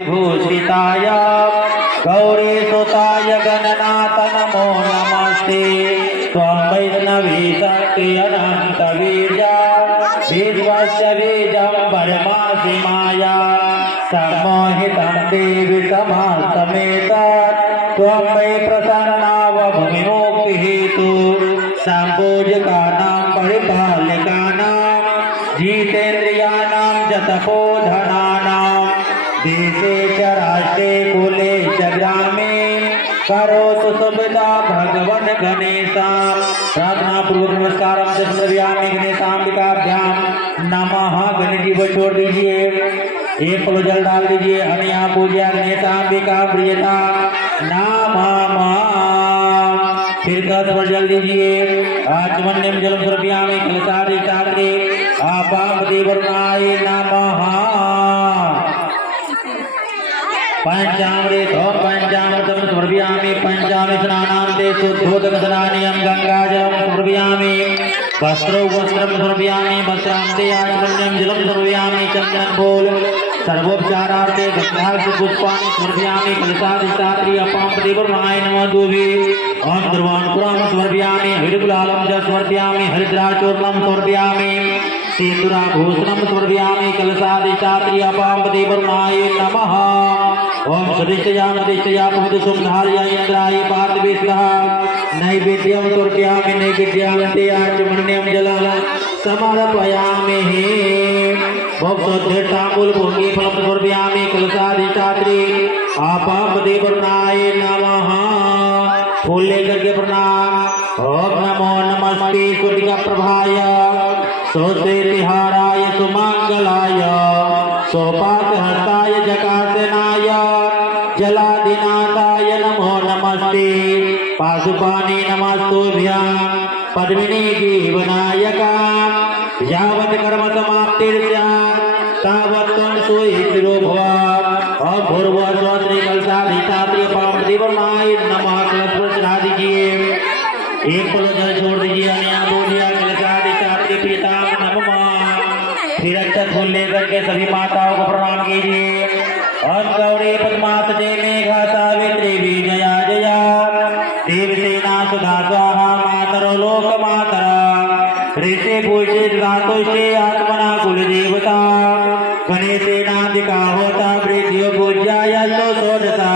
भूषिताय गौरी सुताय गणनाथ नमो नमस्ते त्वं वैष्णवी शक्ति अनंत बीजा विश्वस्य बीजं परमासि माया सम्मोहितं देवी समासमेत त्वं वै प्रसन्नाव भूमिमुक्तिहेतु सम्पूज्यकानां परिपालकानां जितेन्द्रियाणां च तपोधनानां देशे च राष्ट्रे कुले च ग्रामे करोतु सुविधा भगवन् गणेशां प्रार्थना पूर्वक नमस्कारं च समर्पयामि गणेशाम्बिकाभ्यां नमः। गणेश जी को छोड़ दीजिए, एक पलो जल डाल दीजिए। अनिया पूजा गणेशाम्बिका प्रियता नमः। फिर कलश पर जल दीजिए। आचमन्यं जलं समर्पयामि कलशाधिष्ठात्रे आपामदेवर्णाय नमः। पंचामृत पंचामृतं समर्पयामि पंचामि स्नानान्ते शुद्धोदकस्नानीयं गंगाजलं समर्पयामि वस्त्रं समर्पयामि वस्त्रान्ते आचमन्यं जलं समर्पयामि चन्दनं बोल सर्वोपचारार्थे गन्धास्य पुष्पाणि समर्पयामि कलशाधिष्ठात्री अपामदेवर्णाय नमः। दुवे ओम दुर्वाणपुरं समर्पयामि हरिकुलालं च समर्पयामि हरिद्राचूर्णं समर्पयामि सिन्दूराभूषणं समर्पयामि कलशाधिष्ठात्री अपामदेवर्णाय नमः। ओम सदिष्टया पवदसुमधार्याय इंद्राय पार्थवेशः नैवेद्यं समर्पयामि नैवेद्यान्ते आचमन्यं जलं समर्पयामि। भक्तोद्धताम्बूल भोगे फलं समर्पयामि कलशाधिष्ठात्री आपामदेवर्णाय नमः। फूल लेकर के प्रणाम। ओम नमो नमस्ते सूर्य प्रभाय सोसेतिहाराय सुमंगलाय सोपाकहस्ताय जकासनाय जलादिनाथाय नमो नमस्ते पाशुपाने नमस्तुभ्यां पद्मिनी जीवनायका यावत् कर्म समाप्तिर्स्यात् तावत् त्वं सुखिनो भव। अभूर्व श्री कलशाधिष्ठात्री अपामदेवर्णाय नमः। कलश पर चढ़ा दीजिए, एक पलो जल छोड़ दीजिए। अनिया बोलिया कलशाधिष्ठात्री प्रियतां नमः। फिर अक्षत फूल लेकर के सभी माताओं को प्रणाम कीजिए। ओम गौरी पद्मासने मेघा सावित्री विजया जया देवसेना सुधा स्वाहा मातरो लोक मातरा ऋषि पूज्य गातुष्टे आत्मना कुल देवता गणेशेनाधिका होता वृद्धियो पूज्याय सोदता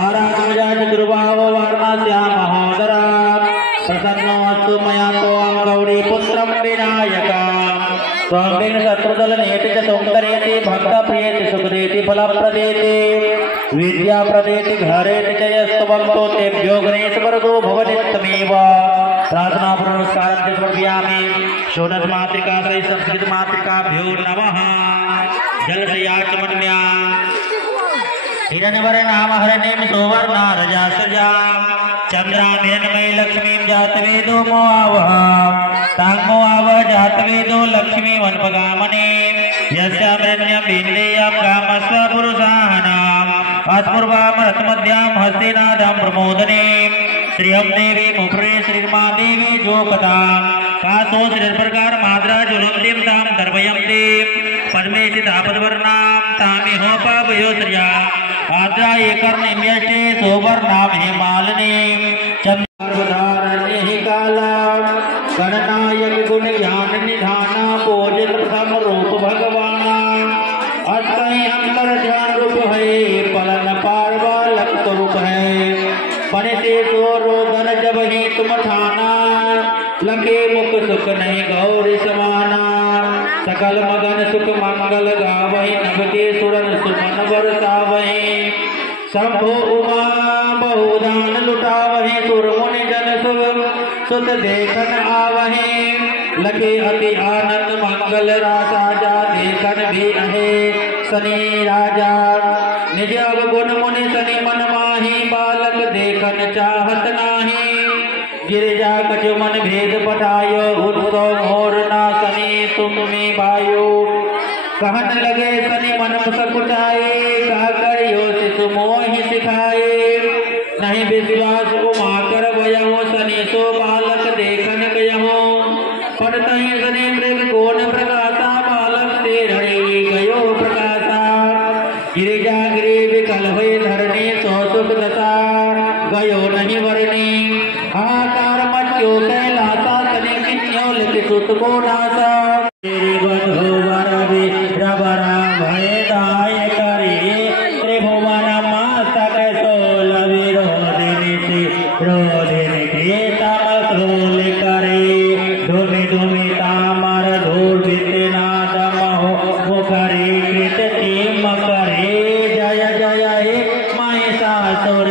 आरात्मजा चतुर्बाहो वर्णस्या महोदरा प्रसन्नोऽस्तु मया त्वां गौरी पुत्रं विनायका स्वामिन शत्रुदल नेति च सौन्दर्यति भक्त प्रियति सुखदेति फलप्रदेति विद्या प्रदेति घरेति च यस्तवं तो तेभ्यो गणेश वरदो भवनित्यमेव। प्रार्थना पुरस्कारं च समर्पयामि षोडश मातृका सहित संस्कृत मातृकाभ्यो नमः। जलशय्याचमन्या हिरण्यवर्णाम हरिणीं सुवर्णा रजा सजा चंद्रां हिरण्मयी लक्ष्मीं जातवेदो मोआवः तां मोआवः जातवेदो लक्ष्मी वनपगामने यस्यामृण्यं विन्देयं कामस्व पुरुषाणाम् अस्पूर्वां रथमध्यां हस्तिनादं प्रमोदने श्रियं देवी मुप्रे श्रीर्मा देवी जोपतां कासो श्रीर्प्रकार माद्रा ज्वलन्तीं तां दर्पयन्ति पद्मे चितापद्वर्णां तामिहोपावयो श्रिया आद्रा एकर्णिम्यष्टे सुवर्णां हिमालने चन्द्रधारण्य हि काला गणनायक गुण ज्ञान निधाना पूजित प्रथम रूप भगवाना अष्टहि अंतर ध्यान रूप है पलन पार्वालक स्वरूप है पनिते रोदन जब ही तुम ठाना लगे मुख सुख नहीं गौरी समाना सकल मगन सुख मंगल गावहि नभते सुरन सुमन बरसावहि शंभो उमा बहुदान लुटावहि सुर मुनि जन सुत देखन आवहि लगे अति आनंद मंगल राजा जा देखन भी अहे सनी राजा निज गुण मुनि सनि मन माही बालक देखन चाहत नाही गिरिजा कछ मन भेद पठायो उत्सव मोर ना सनी तुम्हें भायो कहन लगे सनि मन सकुचाए का करियो शिशु मोहि सिखाए नहीं विश्वास उमा कर वयो सनि सो बालक देखन गयो पढ़तहि सनि मृग कोन प्रकाशा बालक ते रणे गयो प्रकाशा गिरिजा व्याघ्रे विकल हुए धरणी सौतुक दशा गयो नहीं वर्णी हाहाकार मच्यो कैलासा तने किन्यो लिखि सुत को नासा तेरे बंधु वर रबरा भय दाय करे त्रिभुवन मास्तक सोल विरोधिनी से रोधिन के तम क्रोल करे धुमि धुमि तामर धूल विनाद महो मुखरे कृत तीम करे जय जय हे महिषासुर